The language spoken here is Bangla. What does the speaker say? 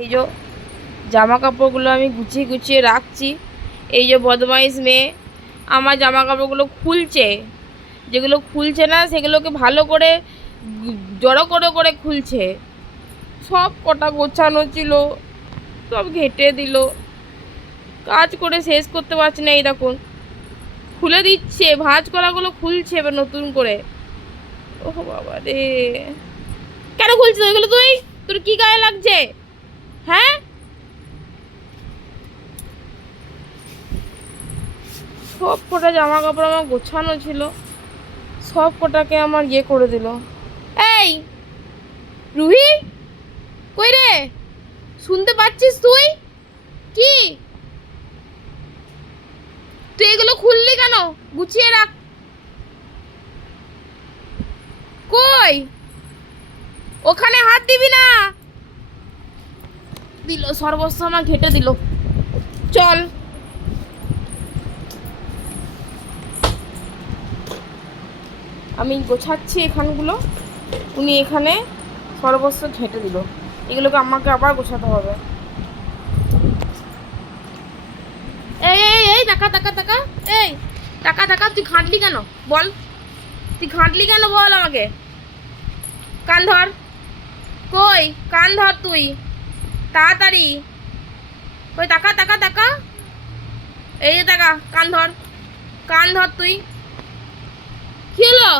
এই যে জামা কাপড়গুলো আমি গুছিয়ে গুছিয়ে রাখছি। এই যে বদমাইশ মেয়ে আমার জামা কাপড়গুলো খুলছে, যেগুলো খুলছে না সেগুলোকে ভালো করে জড়ো করে করে খুলছে। সব কটা গোছানো ছিল, সব ঘেটে দিল। কাজ করে শেষ করতে পারছি না। এই দেখুন খুলে দিচ্ছে, ভাঁজ করাগুলো খুলছে এবার নতুন করে। ও বাবা রে, কেন খুলছিস ওইগুলো? তোর কি গায়ে লাগছে? হ্যাঁ, সব কটা জামা কাপড় আমার গোছানো ছিল, সব কটাকে আমার ইয়ে করে দিল। এই রুহি, কই রে? শুনতে পাচ্ছিস তুই? কি তুই এগুলো খুললি কেন? গুছিয়ে রাখ। কই, ওখানে হাত দিবি না। দিল সর্বস্ব আমার ঘেটে দিল। চল, আমি গোছাচ্ছি এখানগুলো, উনি এখানে সর্বস্ব ঘেঁটে দিল। এগুলোকে আমাকে আবার গোছাতে হবে। এই এই এই টাকা টাকা টাকা, এই টাকা টাকা, তুই ঘাঁটলি কেন বল? তুই ঘাঁটলি কেন বল আমাকে? কান ধর, কই কান ধর তুই, তাড়াতাড়ি। কই টাকা টাকা টাকা, এই যে টাকা, কান ধর, কান ধর তুই। কি হলো?